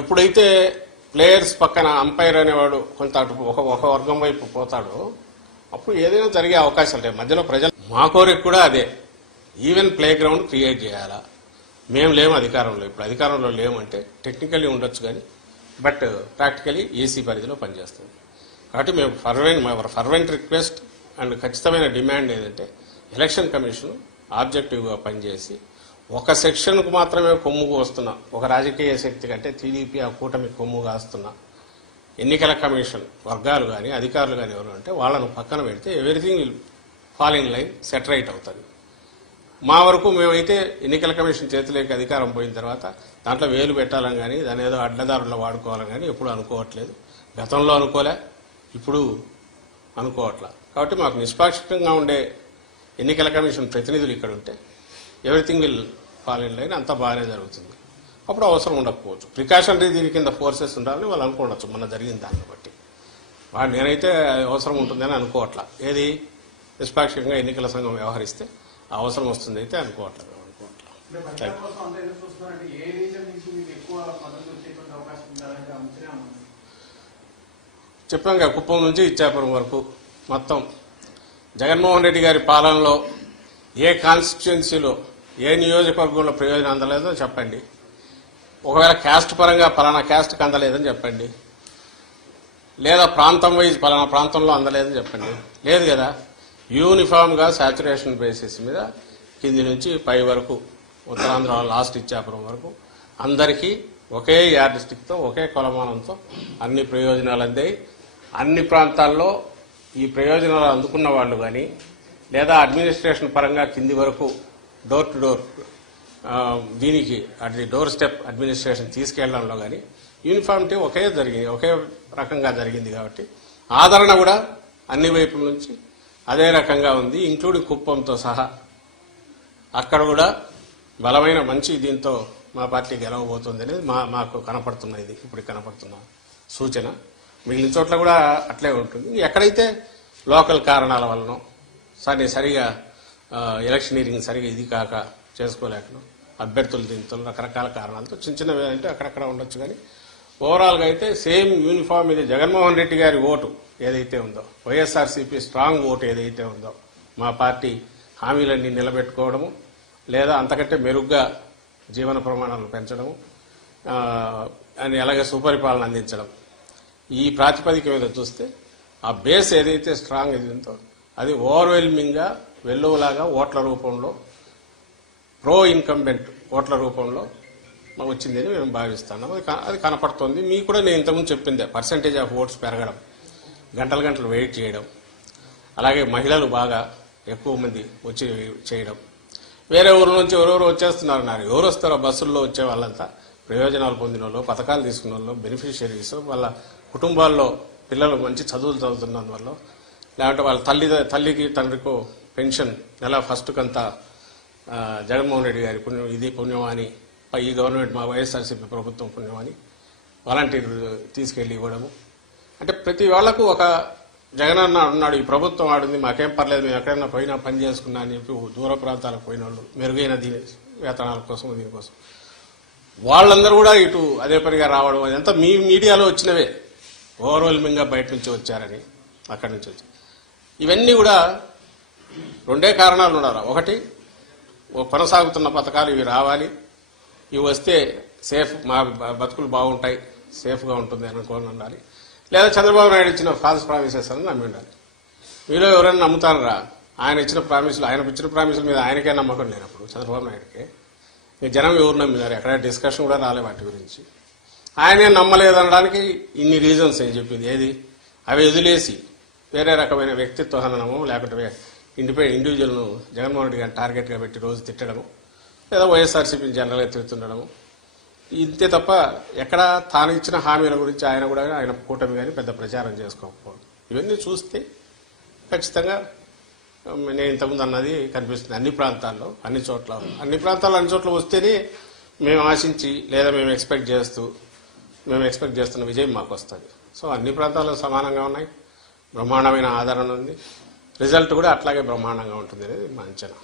ఎప్పుడైతే ప్లేయర్స్ పక్కన అంపైర్ అనేవాడు కొంత అటు ఒక వర్గం వైపు పోతాడో అప్పుడు ఏదైనా జరిగే అవకాశాలు లేవు. మధ్యలో ప్రజలు మా కోరిక కూడా అదే, ఈవెన్ ప్లే గ్రౌండ్ క్రియేట్ చేయాలా. మేము లేము అధికారంలో, ఇప్పుడు అధికారంలో లేమంటే టెక్నికల్లీ ఉండొచ్చు కానీ బట్ ప్రాక్టికలీ ఏసీ పరిధిలో పనిచేస్తుంది. కాబట్టి మేము ఫర్వెంట్ రిక్వెస్ట్ అండ్ ఖచ్చితమైన డిమాండ్ ఏంటంటే ఎలక్షన్ కమిషన్ ఆబ్జెక్టివ్గా పనిచేసి ఒక సెక్షన్కు మాత్రమే కొమ్ముకు వస్తున్నా, ఒక రాజకీయ శక్తి కంటే టీడీపీ ఆ కూటమి కొమ్ము కాస్తున్నా ఎన్నికల కమిషన్ వర్గాలు కానీ అధికారులు కానీ ఎవరు అంటే వాళ్ళను పక్కన పెడితే everything will fall in line, set right అవుతుంది. మా వరకు మేమైతే ఎన్నికల కమిషన్ చేతిలోకి అధికారం పోయిన తర్వాత దాంట్లో వేలు పెట్టాలని కానీ దాని ఏదో అడ్డదారుల్లో వాడుకోవాలని కానీ ఎప్పుడు అనుకోవట్లేదు. గతంలో అనుకోలే, ఇప్పుడు అనుకోవట్లా. కాబట్టి మాకు నిష్పాక్షికంగా ఉండే ఎన్నికల కమిషన్ ప్రతినిధులు ఇక్కడ ఉంటే everything will fall in line, అంతా బాగానే జరుగుతుంది. అప్పుడు అవసరం ఉండకపోవచ్చు, ప్రికాషనరీ దీని కింద ఫోర్సెస్ ఉండాలని వాళ్ళు అనుకోవచ్చు. మన జరిగిన దాన్ని బట్టి నేనైతే అవసరం ఉంటుందని అనుకోవట్లా. ఏది నిష్పాక్షికంగా ఎన్నికల సంఘం వ్యవహరిస్తే అవసరం వస్తుంది అయితే అనుకోవట్లేదు. చెప్పాం కదా, కుప్పం నుంచి ఇచ్చాపురం వరకు మొత్తం జగన్మోహన్ రెడ్డి గారి పాలనలో ఏ కాన్స్టిట్యుయెన్సీలో ఏ నియోజకవర్గంలో ప్రయోజనం అందలేదో చెప్పండి. ఒకవేళ క్యాస్ట్ పరంగా పలానా క్యాస్ట్కి అందలేదని చెప్పండి, లేదా ప్రాంతం వైజ్ పలానా ప్రాంతంలో అందలేదని చెప్పండి. లేదు కదా, యూనిఫామ్గా సాచురేషన్ బేసిస్ మీద కింది నుంచి పై వరకు ఉత్తరాంధ్ర లాస్ట్ ఇచ్చాపురం వరకు అందరికీ ఒకే యార్డ్ స్టిక్తో ఒకే కొలమానంతో అన్ని ప్రయోజనాలు అందాయి. అన్ని ప్రాంతాల్లో ఈ ప్రయోజనాలు అందుకున్న వాళ్ళు కానీ లేదా అడ్మినిస్ట్రేషన్ పరంగా కింది వరకు డోర్ టు డోర్ దీనికి అది డోర్ స్టెప్ అడ్మినిస్ట్రేషన్ తీసుకెళ్లడంలో కానీ యూనిఫామిటీ ఒకే రకంగా జరిగింది. కాబట్టి ఆదరణ కూడా అన్ని వైపుల నుంచి అదే రకంగా ఉంది, ఇంక్లూడింగ్ కుప్పంతో సహా. అక్కడ కూడా బలమైన మంచి దీంతో మా పార్టీ గెలవబోతుంది అనేది మాకు కనపడుతున్నది, ఇప్పుడు కనపడుతున్న సూచన. మిగిలిన చోట్ల కూడా అట్లే ఉంటుంది. ఎక్కడైతే లోకల్ కారణాల వలన సరిగా ఎలక్షనీరింగ్ సరిగా ఇది కాక చేసుకోలేకను అభ్యర్థులు దీంతో రకరకాల కారణాలతో చిన్నవి అంటే అక్కడక్కడ ఉండొచ్చు. కానీ ఓవరాల్గా అయితే సేమ్ యూనిఫామ్ ఇది జగన్మోహన్ రెడ్డి గారి ఓటు ఏదైతే ఉందో, వైఎస్ఆర్సీపీ స్ట్రాంగ్ ఓటు ఏదైతే ఉందో, మా పార్టీ హామీలన్నీ నిలబెట్టుకోవడము లేదా అంతకంటే మెరుగ్గా జీవన ప్రమాణాలను పెంచడము అని అలాగే సుపరిపాలన అందించడం, ఈ ప్రాతిపదిక మీద చూస్తే ఆ బేస్ ఏదైతే స్ట్రాంగ్ ఇది ఉందో అది ఓవర్వెల్మింగ్గా వెల్లువలాగా ఓట్ల రూపంలో ప్రో ఇన్కంబెంట్ ఓట్ల రూపంలో వచ్చిందని మేము భావిస్తున్నాం. అది కనపడుతోంది. మీకు కూడా నేను ఇంతకుముందు చెప్పిందే, పర్సంటేజ్ ఆఫ్ ఓట్స్ పెరగడం, గంటలు వెయిట్ చేయడం, అలాగే మహిళలు బాగా ఎక్కువ మంది వచ్చి చేయడం. వేరే ఊరు నుంచి ఎవరెవరు వచ్చేస్తున్నారు, ఎవరు వస్తారో బస్సుల్లో వచ్చే వాళ్ళంతా ప్రయోజనాలు పొందిన వాళ్ళు, పథకాలు తీసుకున్న వాళ్ళు, బెనిఫిషియరీస్, వాళ్ళ కుటుంబాల్లో పిల్లలు మంచి చదువులు చదువుతున్నందువల్ల, లేదంటే వాళ్ళ తల్లికి తండ్రికో పెన్షన్ నెల ఫస్ట్కంతా జగన్మోహన్ రెడ్డి గారి పుణ్యం, ఇది పుణ్యం అని ఈ గవర్నమెంట్ మా వైఎస్ఆర్సీపీ ప్రభుత్వం పుణ్యం అని వాలంటీర్ తీసుకెళ్లి ఇవ్వడము. అంటే ప్రతి వాళ్లకు ఒక జగనన్న ఉన్నాడు, ఈ ప్రభుత్వం ఆడింది, మాకేం పర్లేదు, మేము ఎక్కడైనా పోయినా పని చేసుకున్నా అని చెప్పి దూర ప్రాంతాలకు పోయిన వాళ్ళు మెరుగైన వేతనాల కోసం దీనికోసం వాళ్ళందరూ కూడా ఇటు అదే పనిగా రావడం, అదంతా మీ మీడియాలో వచ్చినవే, ఓవర్వెల్మింగ్గా బయట నుంచి వచ్చారని అక్కడి నుంచి వచ్చి. ఇవన్నీ కూడా రెండే కారణాలు ఉండాలి. ఒకటి, కొనసాగుతున్న పథకాలు ఇవి రావాలి, ఇవి వస్తే సేఫ్, మా బతుకులు బాగుంటాయి, సేఫ్గా ఉంటుంది అనుకోని ఉండాలి. లేదా చంద్రబాబు నాయుడు ఇచ్చిన ఫాల్స్ ప్రామిసెస్ అని నమ్మి ఉండాలి. మీలో ఎవరైనా నమ్ముతారా? ఆయన ఇచ్చిన ప్రామిసుల మీద ఆయనకే నమ్మకం లేనప్పుడు చంద్రబాబు నాయుడుకే జనం ఎవరు నమ్మినారు? ఎక్కడ డిస్కషన్ కూడా రాలే వాటి గురించి. ఆయనే నమ్మలేదనడానికి ఇన్ని రీజన్స్ అని చెప్పింది. ఏది? అవి వదిలేసి వేరే రకమైన వ్యక్తిత్వ హననము, లేకుంటే ఇండివిజువల్ను జగన్మోహన్ రెడ్డి గారిని టార్గెట్గా పెట్టి రోజు తిట్టడము, లేదా వైఎస్ఆర్సీపీని జనరల్గా తిరుగుతుండడము, ఇంతే తప్ప ఎక్కడ తాను ఇచ్చిన హామీల గురించి ఆయన కూటమి కానీ పెద్ద ప్రచారం చేసుకోకపోవడం. ఇవన్నీ చూస్తే ఖచ్చితంగా నేను ఇంతకుముందు అన్నది కనిపిస్తుంది. అన్ని ప్రాంతాల్లో అన్ని చోట్ల వస్తేనే మేము ఆశించి లేదా మేము ఎక్స్పెక్ట్ చేస్తున్న విజయం మాకు వస్తుంది. సో అన్ని ప్రాంతాల్లో సమానంగా ఉన్నాయి, బ్రహ్మాండమైన ఆదరణ ఉంది, రిజల్ట్ కూడా అట్లాగే బ్రహ్మాండంగా ఉంటుంది అనేది మా అంచనా.